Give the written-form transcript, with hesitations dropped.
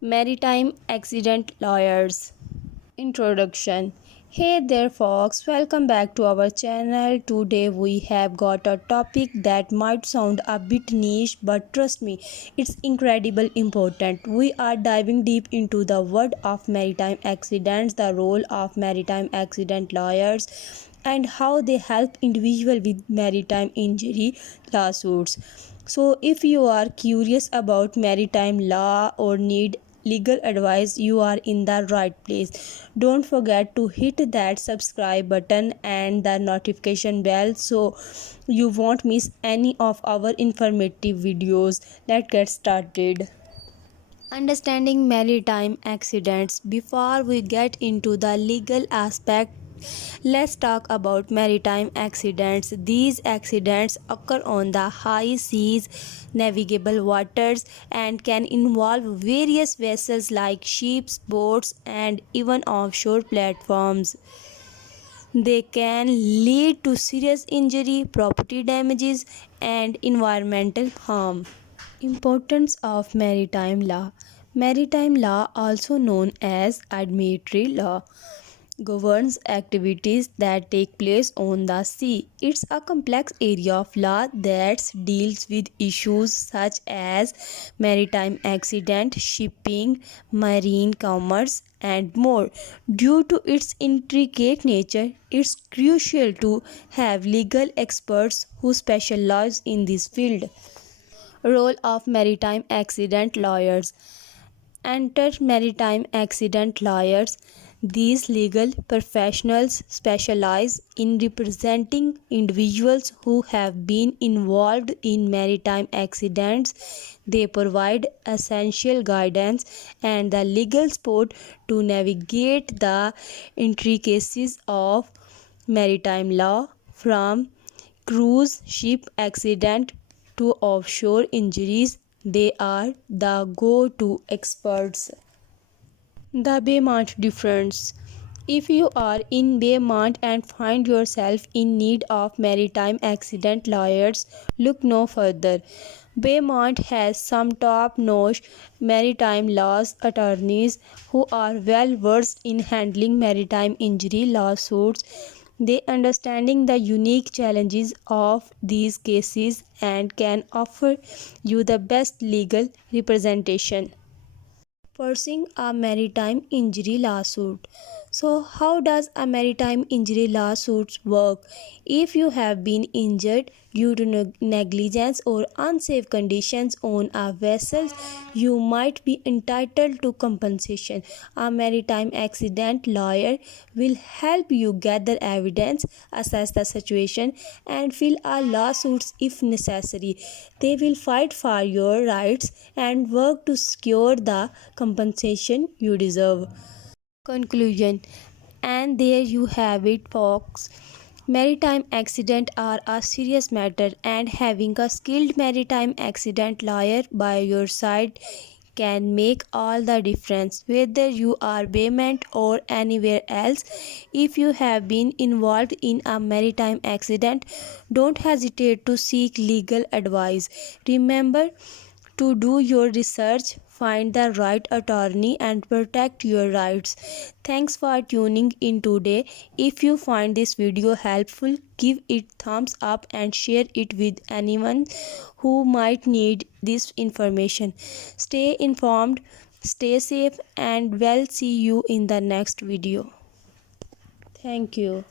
Maritime Accident Lawyers. Introduction. Hey there folks, welcome back to our channel. Today we have got a topic that might sound a bit niche, but trust me, it's incredibly important. We are diving deep into the world of maritime accidents, the role of maritime accident lawyers, and how they help individuals with maritime injury lawsuits. So if you are curious about maritime law or need legal advice, you are in the right place. Don't forget to hit that subscribe button and the notification bell so you won't miss any of our informative videos. Let's get started. Understanding maritime accidents. Before we get into the legal aspect, let's talk about maritime accidents. These accidents occur on the high seas, navigable waters, and can involve various vessels like ships, boats, and even offshore platforms. They can lead to serious injury, property damages, and environmental harm. Importance of maritime law. Maritime law, also known as admiralty law, governs activities that take place on the sea. It's a complex area of law that deals with issues such as maritime accident, shipping, marine commerce, and more. Due to its intricate nature, it's crucial to have legal experts who specialize in this field. Role of maritime accident lawyers. Enter maritime accident lawyers. These legal professionals specialize in representing individuals who have been involved in maritime accidents. They provide essential guidance and the legal support to navigate the intricacies of maritime law, from cruise ship accident to offshore injuries. They are the go-to experts. The Baymont difference. If you are in Baymont and find yourself in need of maritime accident lawyers, look no further. Baymont has some top-notch maritime laws attorneys who are well versed in handling maritime injury lawsuits. They understanding the unique challenges of these cases and can offer you the best legal representation. Pursuing a maritime injury lawsuit. So, how does a maritime injury lawsuit work? If you have been injured due to negligence or unsafe conditions on a vessel, you might be entitled to compensation. A maritime accident lawyer will help you gather evidence, assess the situation, and file a lawsuit if necessary. They will fight for your rights and work to secure the compensation you deserve. Conclusion. And there you have it, folks. Maritime accidents are a serious matter, and having a skilled maritime accident lawyer by your side can make all the difference, whether you are Bayment or anywhere else. If you have been involved in a maritime accident, don't hesitate to seek legal advice. Remember to do your research, find the right attorney, and protect your rights. Thanks for tuning in today. If you find this video helpful, give it thumbs up and share it with anyone who might need this information. Stay informed, stay safe, and we'll see you in the next video. Thank you.